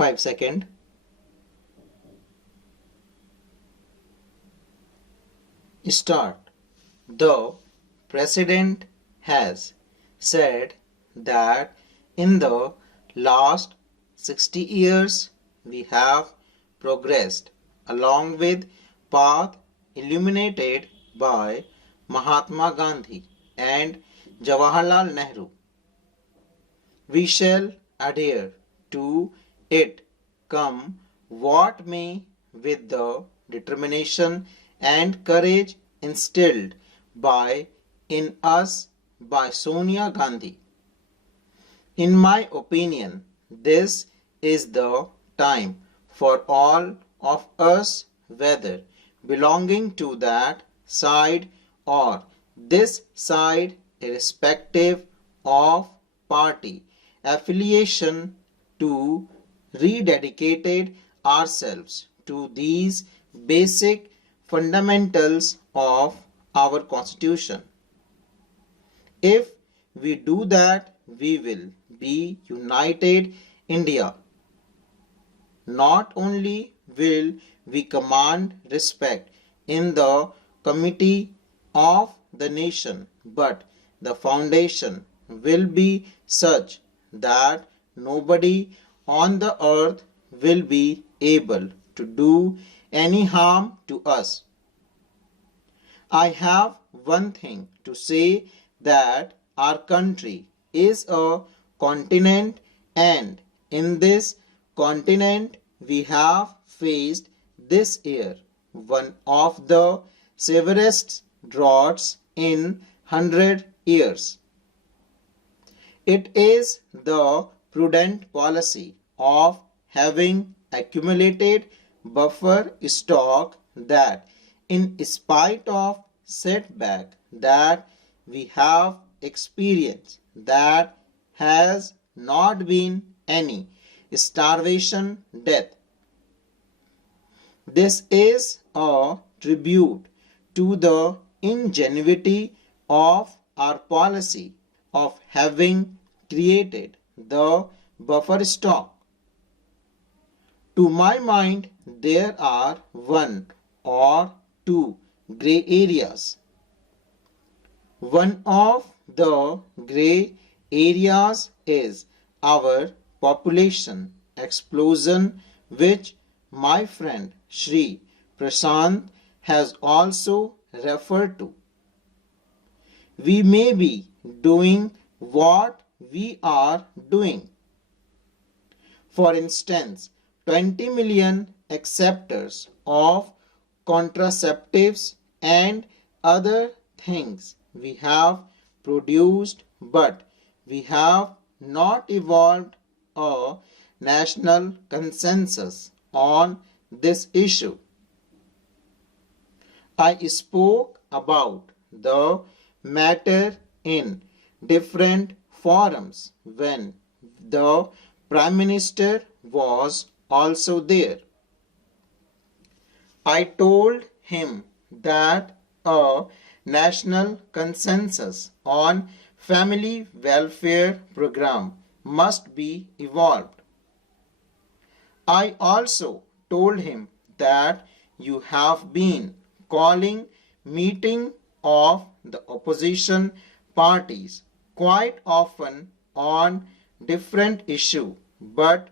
5 seconds. Start. The President has said that in the last 60 years we have progressed along with path illuminated by Mahatma Gandhi and Jawaharlal Nehru. We shall adhere to it, come what may, with the determination and courage instilled in us by Sonia Gandhi. In my opinion, this is the time for all of us, whether belonging to that side or this side, irrespective of party affiliation, to rededicate ourselves to these basic fundamentals of our Constitution. If we do that, we will be united India. Not only will we command respect in the committee of the nation, but the foundation will be such that nobody on the earth will be able to do any harm to us. I have one thing to say, that our country is a continent, and in this continent we have faced this year one of the severest droughts in 100 years. It is the prudent policy of having accumulated buffer stock that, in spite of setback that we have experienced, that has not been any starvation death. This is a tribute to the ingenuity of our policy of having created the buffer stock. To my mind, there are one or two gray areas. One of the gray areas is our population explosion, which my friend Shri Prashant has also referred to. We may be doing what we are doing. For instance, 20 million acceptors of contraceptives and other things we have produced, but we have not evolved a national consensus on this issue. I spoke about the matter in different forums when the Prime Minister was also there. I told him that a national consensus on family welfare program must be evolved. I also told him that you have been calling meeting of the opposition parties quite often on different issue, but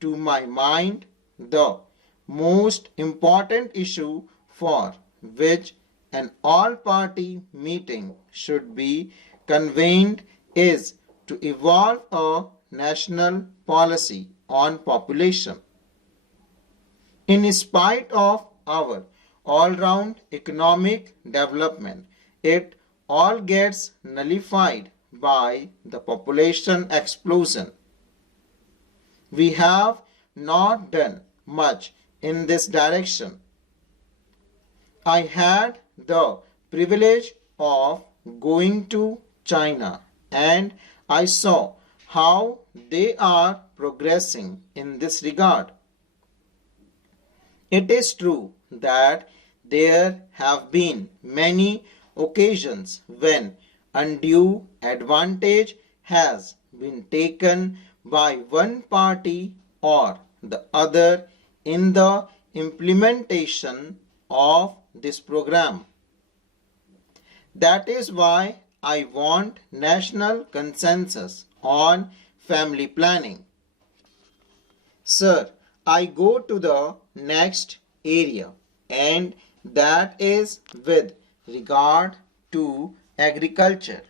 to my mind the most important issue for which an all-party meeting should be convened is to evolve a national policy on population. In spite of our all-round economic development, it all gets nullified by the population explosion. We have not done much in this direction. I had the privilege of going to China, and I saw how they are progressing in this regard. It is true that there have been many occasions when undue advantage has been taken by one party or the other in the implementation of this program. That is why I want national consensus on family planning. Sir, I go to the next area, and that is with regard to agriculture.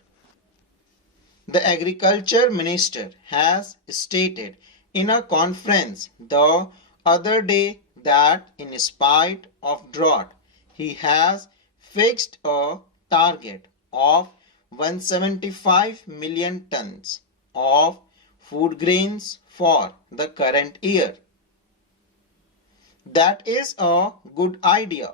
The agriculture minister has stated in a conference the other day that in spite of drought, he has fixed a target of 175 million tons of food grains for the current year. That is a good idea.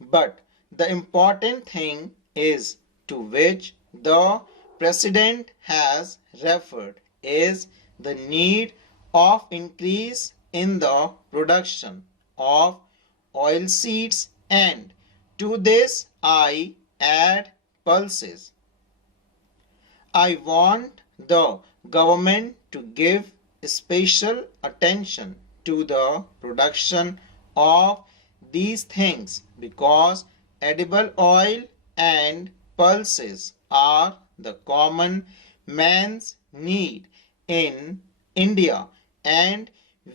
But the important thing is to which the President has referred is the need of increase in the production of oilseeds, and to this I add pulses. I want the government to give special attention to the production of these things because edible oil and pulses are the common man's need in India, and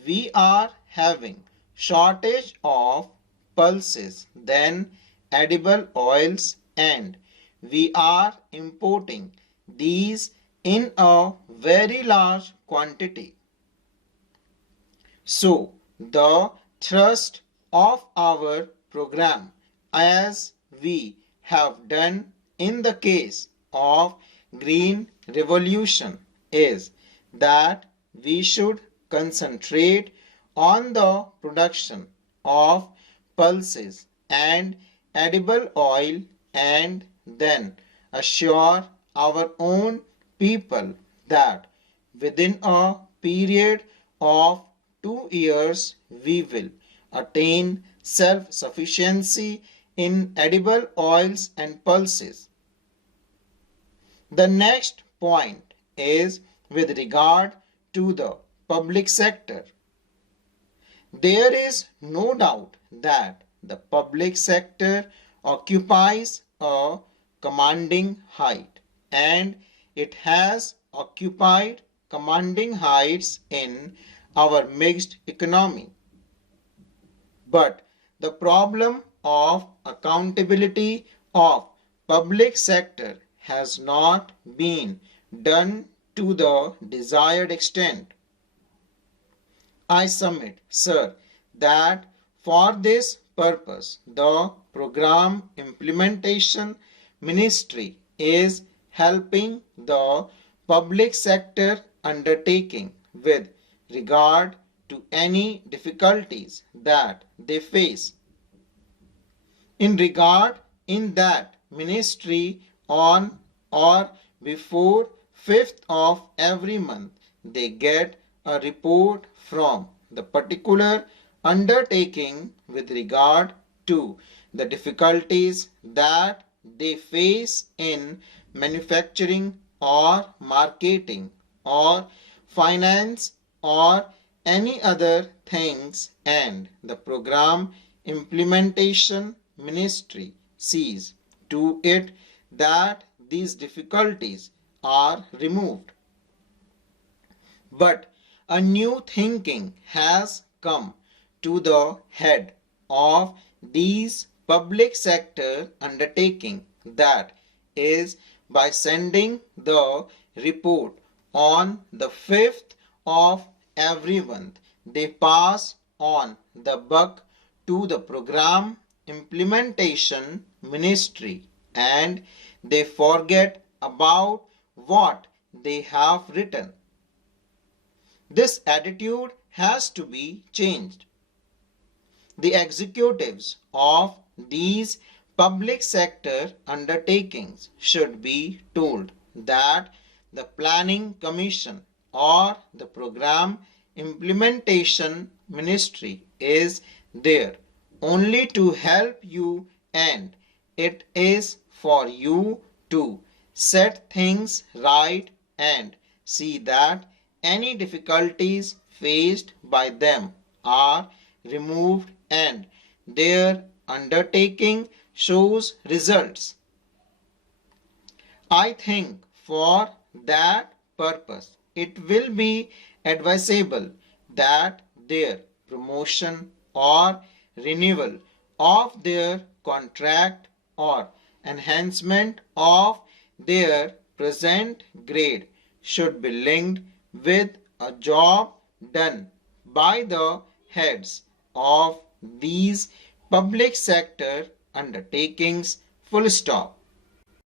we are having shortage of pulses than edible oils, and we are importing these in a very large quantity. So, the thrust of our program, as we have done in the case of Green Revolution, is that we should concentrate on the production of pulses and edible oil, and then assure our own people that within a period of 2 years we will attain self-sufficiency in edible oils and pulses. The next point is with regard to the public sector. There is no doubt that the public sector occupies a commanding height, and it has occupied commanding heights in our mixed economy. But the problem of accountability of public sector has not been done to the desired extent. I submit, sir, that for this purpose the program implementation ministry is helping the public sector undertaking with regard to any difficulties that they face. In regard in that ministry, on or before 5th of every month they get a report from the particular undertaking with regard to the difficulties that they face in manufacturing or marketing or finance or any other things, and the program implementation ministry sees to it that these difficulties are removed. But a new thinking has come to the head of these public sector undertaking, that is by sending the report on the 5th of every month they pass on the buck to the program implementation ministry, and they forget about what they have written. This attitude has to be changed. The executives of these public sector undertakings should be told that the planning commission or the program implementation ministry is there only to help you, and it is for you to set things right and see that any difficulties faced by them are removed and their undertaking shows results. I think for that purpose it will be advisable that their promotion or renewal of their contract or enhancement of their present grade should be linked with a job done by the heads of these public sector undertakings. Full stop.